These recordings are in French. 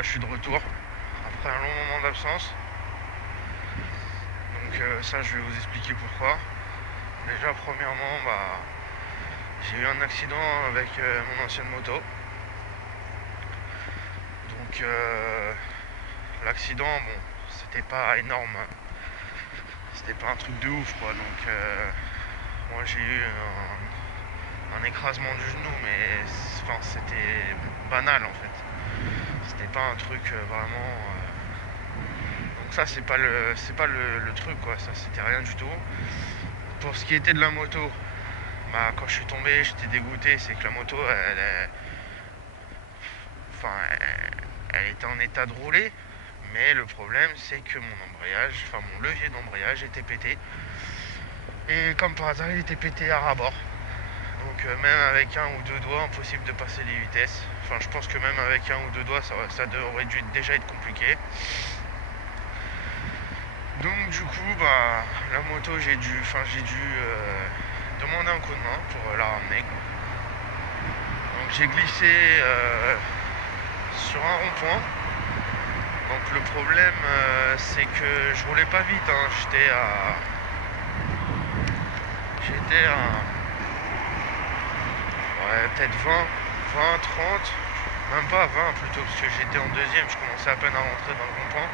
voilà, je suis de retour après un long moment d'absence. Donc ça, je vais vous expliquer pourquoi. Déjà, premièrement, j'ai eu un accident avec mon ancienne moto. Donc l'accident, bon, c'était pas énorme, c'était pas un truc de ouf quoi. Donc moi j'ai eu un écrasement du genou, mais c'était banal en fait. C'était pas un truc vraiment. Donc ça c'est pas le truc quoi. Ça c'était rien du tout. Pour ce qui était de la moto, quand je suis tombé, j'étais dégoûté. C'est que la moto, elle était en état de rouler. Mais le problème, c'est que mon levier d'embrayage était pété. Et comme par hasard, il était pété à ras-bord. Donc même avec un ou deux doigts, impossible de passer les vitesses. Enfin, je pense que même avec un ou deux doigts, ça aurait dû déjà être compliqué. Donc du coup, la moto, j'ai dû demander un coup de main pour la ramener. Donc j'ai glissé sur un rond-point. Donc le problème, c'est que je roulais pas vite. J'étais à peut-être 20, 30, même pas 20 plutôt, parce que j'étais en deuxième, je commençais à peine à rentrer dans le rond-point.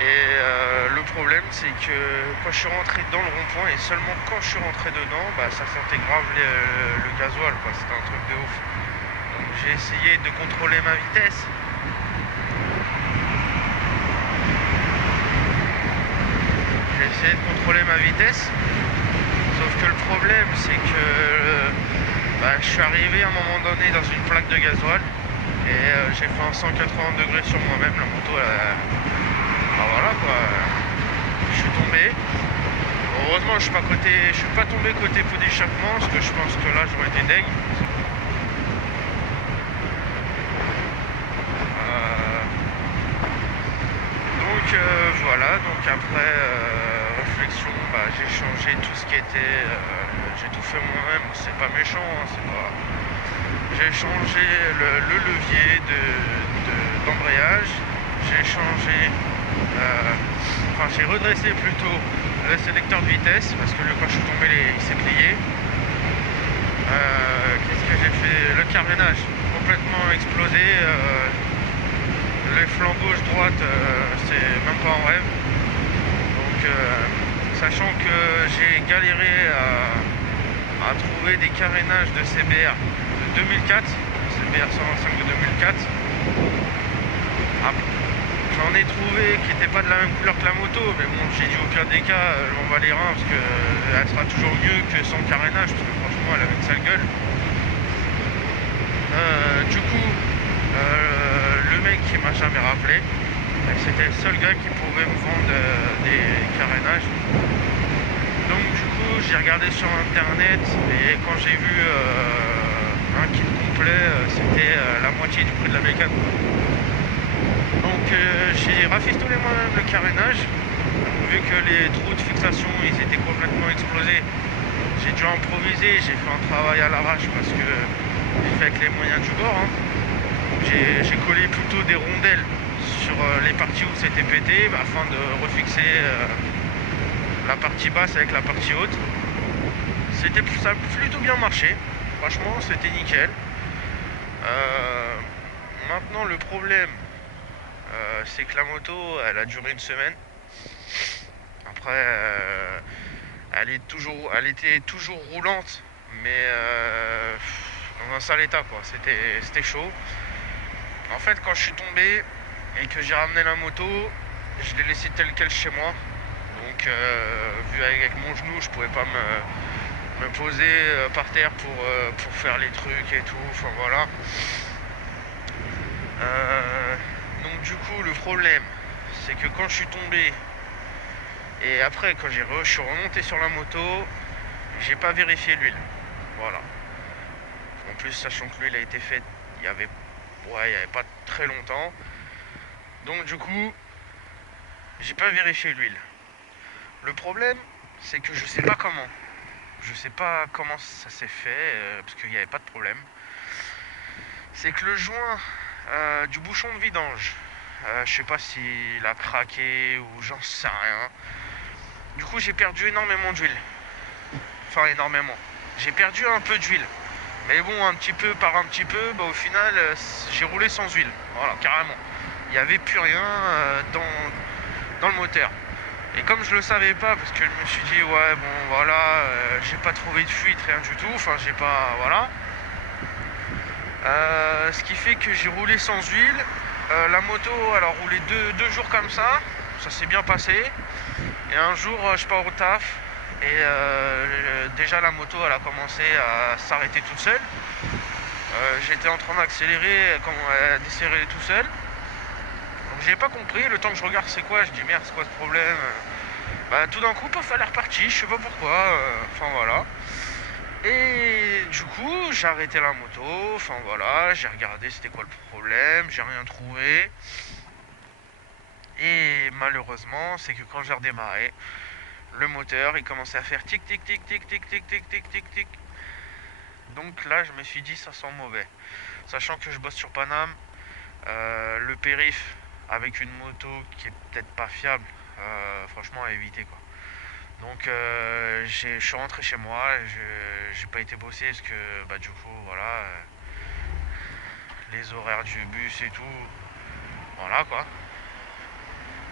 Et le problème, c'est que quand je suis rentré dans le rond-point, et seulement quand je suis rentré dedans, ça sentait grave le gasoil, quoi. C'était un truc de ouf. Donc j'ai essayé de contrôler ma vitesse. Sauf que le problème, c'est que je suis arrivé à un moment donné dans une plaque de gasoil et j'ai fait un 180 degrés sur moi-même. La moto, voilà quoi, je suis tombé. Heureusement, je suis pas tombé côté pot d'échappement, parce que je pense que là j'aurais été deg. Voilà, donc après réflexion, j'ai changé tout ce qui était, j'ai tout fait moi-même. C'est pas méchant, j'ai changé le levier d'embrayage, j'ai changé, j'ai redressé plutôt le sélecteur de vitesse, parce que quand je suis tombé, il s'est plié. Qu'est-ce que j'ai fait? Le carénage complètement explosé. Les flancs gauche-droite, c'est même pas en rêve. Donc, sachant que j'ai galéré à trouver des carénages de CBR de 2004, CBR 125 de 2004. J'en ai trouvé qui n'étaient pas de la même couleur que la moto, mais bon, j'ai dit au pire des cas, je m'en bats les reins, parce qu'elle sera toujours mieux que sans carénage, parce que franchement, elle avait une sale gueule. Du coup, le mec qui m'a jamais rappelé, c'était le seul gars qui pouvait me vendre des carénages. Donc du coup j'ai regardé sur internet, et quand j'ai vu un kit complet, c'était la moitié du prix de la bécane. Donc j'ai rafistolé moi-même le carénage. Vu que les trous de fixation ils étaient complètement explosés, j'ai dû improviser, j'ai fait un travail à l'arrache, parce que j'ai fait avec les moyens du bord. J'ai collé plutôt des rondelles sur les parties où c'était pété, afin de refixer la partie basse avec la partie haute. Ça a plutôt bien marché, franchement c'était nickel. Maintenant le problème, c'est que la moto elle a duré une semaine. Après elle était toujours roulante, mais dans un sale état quoi. C'était chaud. En fait, quand je suis tombé et que j'ai ramené la moto, je l'ai laissée telle quelle chez moi. Donc vu avec mon genou, je pouvais pas me poser par terre pour faire les trucs et tout. Enfin voilà. Donc du coup le problème, c'est que quand je suis tombé, et après quand je suis remonté sur la moto, j'ai pas vérifié l'huile. Voilà. En plus, sachant que l'huile a été faite il y avait pas très longtemps. Donc du coup j'ai pas vérifié l'huile. Le problème, c'est que je sais pas comment ça s'est fait, parce qu'il n'y avait pas de problème. C'est que le joint du bouchon de vidange. Je sais pas s'il a craqué ou j'en sais rien. Du coup j'ai perdu énormément d'huile. Enfin énormément. J'ai perdu un peu d'huile. Mais bon, un petit peu par un petit peu, bah, au final j'ai roulé sans huile. Voilà, carrément. Il n'y avait plus rien dans le moteur. Et comme je le savais pas, parce que je me suis dit ouais bon voilà, j'ai pas trouvé de fuite, rien du tout, enfin j'ai pas, voilà. Ce qui fait que j'ai roulé sans huile. La moto, elle a roulé deux jours comme ça s'est bien passé. Et un jour, je pars au taf et déjà la moto, elle a commencé à s'arrêter toute seule. J'étais en train d'accélérer, décélérer tout seul. Donc j'ai pas compris, le temps que je regarde c'est quoi, je dis merde c'est quoi ce problème. Bah, tout d'un coup, pof, elle est repartie, je sais pas pourquoi, enfin voilà. Et du coup, j'ai arrêté la moto, enfin voilà, j'ai regardé c'était quoi le problème, j'ai rien trouvé. Et malheureusement, c'est que quand j'ai redémarré, le moteur, il commençait à faire tic tic tic tic tic tic tic tic tic tic. Donc là, je me suis dit ça sent mauvais. Sachant que je bosse sur Paname, le périph' avec une moto qui est peut-être pas fiable, franchement à éviter quoi. Donc je suis rentré chez moi, j'ai pas été bosser parce que bah du coup voilà, les horaires du bus et tout, voilà quoi.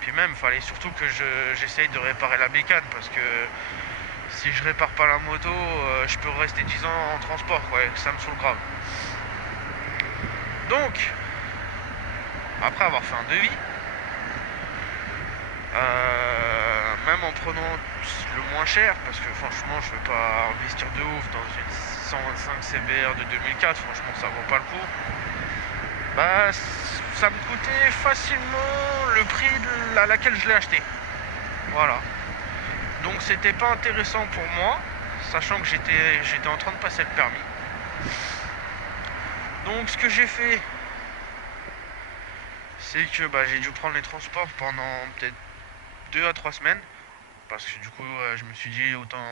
Puis même fallait surtout que j'essaye de réparer la bécane parce que si je répare pas la moto, je peux rester 10 ans en transport quoi, et ça me saoule grave. Donc après avoir fait un devis, même en prenant le moins cher, parce que franchement je veux pas investir de ouf dans une 125 CBR de 2004, franchement ça vaut pas le coup. Bah ça me coûtait facilement le prix à laquelle je l'ai acheté. Voilà. Donc c'était pas intéressant pour moi, sachant que j'étais en train de passer le permis. Donc ce que j'ai fait, c'est que bah, j'ai dû prendre les transports pendant peut-être 2 à 3 semaines. Parce que du coup je me suis dit autant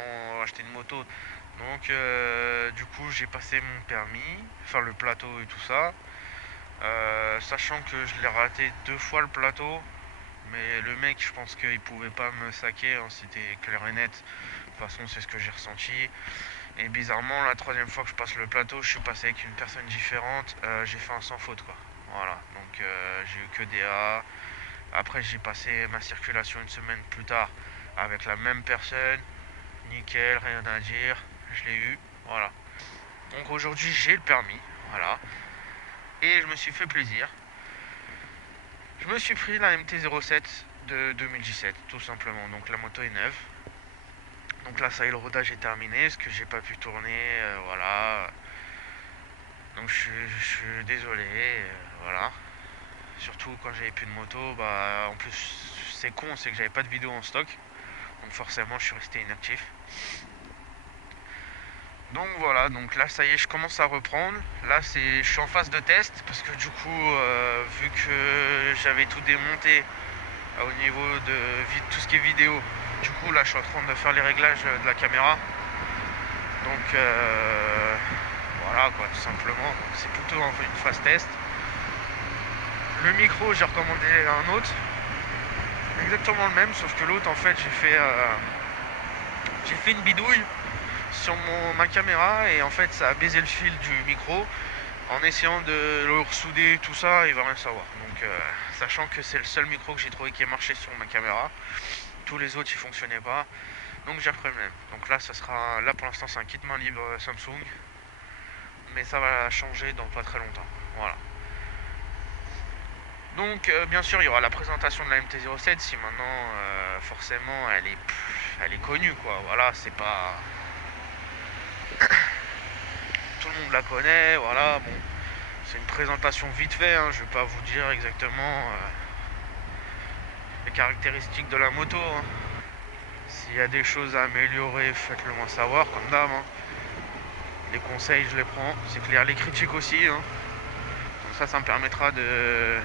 acheter une moto. Donc du coup j'ai passé mon permis, enfin le plateau et tout ça. Sachant que je l'ai raté 2 fois le plateau. Mais le mec je pense qu'il pouvait pas me saquer, hein, c'était clair et net. De toute façon c'est ce que j'ai ressenti. Et bizarrement la troisième fois que je passe le plateau, je suis passé avec une personne différente. J'ai fait un sans faute quoi. Voilà, donc j'ai eu que des A. Après j'ai passé ma circulation une semaine plus tard avec la même personne, nickel, rien à dire, je l'ai eu, voilà. Donc aujourd'hui j'ai le permis, voilà. Et je me suis fait plaisir. Je me suis pris la MT-07 de 2017, tout simplement. Donc la moto est neuve. Donc là ça y est, le rodage est terminé, ce que j'ai pas pu tourner, voilà. Donc je suis désolé, voilà. Surtout quand j'avais plus de moto, bah en plus c'est con, c'est que j'avais pas de vidéo en stock. Donc forcément je suis resté inactif. Donc voilà, donc là ça y est, je commence à reprendre. Là je suis en phase de test parce que du coup vu que j'avais tout démonté au niveau de tout ce qui est vidéo, du coup là je suis en train de faire les réglages de la caméra. Donc voilà quoi, tout simplement. C'est plutôt une phase test. Le micro j'ai recommandé un autre, exactement le même, sauf que l'autre en fait j'ai fait une bidouille sur ma caméra et en fait ça a baisé le fil du micro. En essayant de le ressouder tout ça, il va rien savoir. Donc sachant que c'est le seul micro que j'ai trouvé qui marchait sur ma caméra, tous les autres ils fonctionnaient pas, donc j'ai repris le même. Donc là ça sera, là pour l'instant c'est un kit main libre Samsung, mais ça va changer dans pas très longtemps. Voilà. Donc bien sûr il y aura la présentation de la MT-07 si maintenant forcément elle est connue quoi. Voilà, c'est pas tout le monde la connaît, voilà, bon, c'est une présentation vite fait, hein, je vais pas vous dire exactement les caractéristiques de la moto. Hein. S'il y a des choses à améliorer, faites-le moi savoir, comme d'hab. Hein. Les conseils, je les prends, c'est clair, les critiques aussi. Hein. Comme ça me permettra de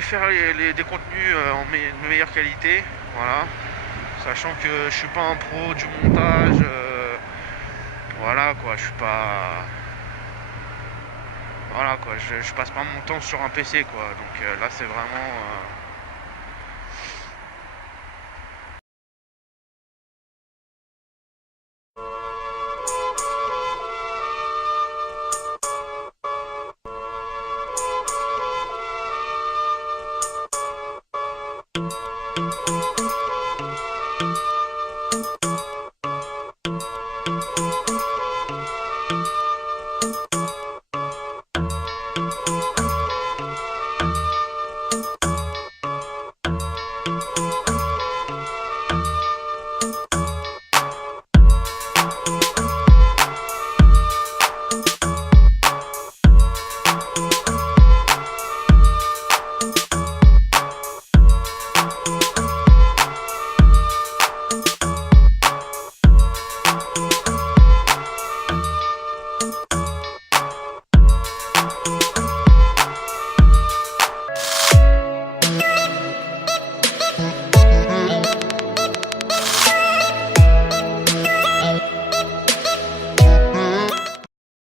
faire des contenus en meilleure qualité, voilà. Sachant que je suis pas un pro du montage. Voilà quoi, je suis pas... voilà quoi, je passe pas mon temps sur un PC quoi. Donc là c'est vraiment